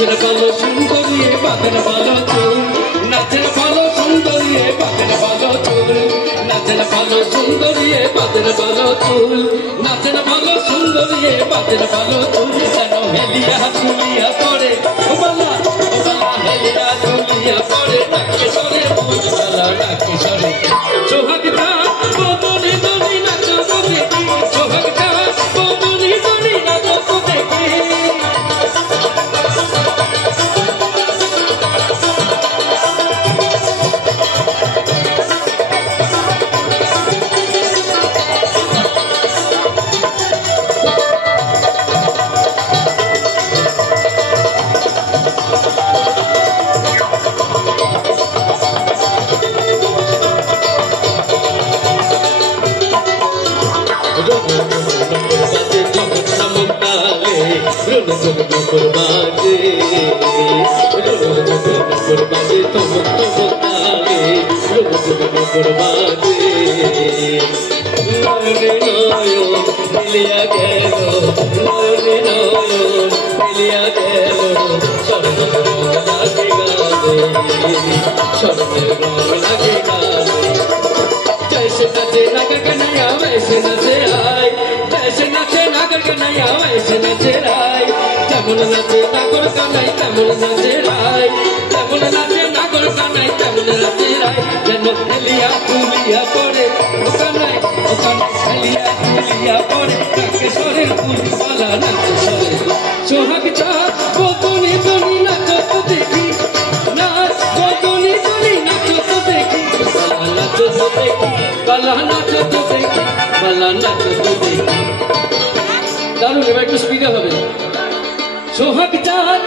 নাচের ভালো সুন্দরী বাঁধের ভালো চুল নাচের ভালো সুন্দরী বাঁধের ভালো চুল নাচের ভালো সুন্দরী বাঁধের ভালো চুল নাচের ভালো সুন্দরী বাঁধের ভালো চুল যেন হেলিয়া তুলিয়া পড়ে বালা বালা হেলিয়া তুলিয়া পড়ে ডাকে সরে ফুল বালা ডাকে সরে সোহাগটা বদনে দনি নাচো দেখি সোহাগটা বদনে দনি নাচো দেখি जैसे नचे नागर कन्हैया वैसे नचे आई जैसे नचे नागर कन्हैया वैसे नचे आई तेमन नचे नागर कन्हैया तेमन नचे आई तेमन नचे नागर कन्हैया तेमन नचे आई जेनो हेलिया तुलिया पड़े ओखाने हेलिया तुलिया पड़े डाके सरे फुल वाला नाचे सरे सोहाग चाँद बदनी बनी नाचो तो देखी नाच बदनी बनी नाचो तो देखी नाचो तो देखी বালা নাচো তো দেখি বালা নাচো তো দেখি দারুণ এবার একটু স্পিডে হবে সোহাগ চাঁদ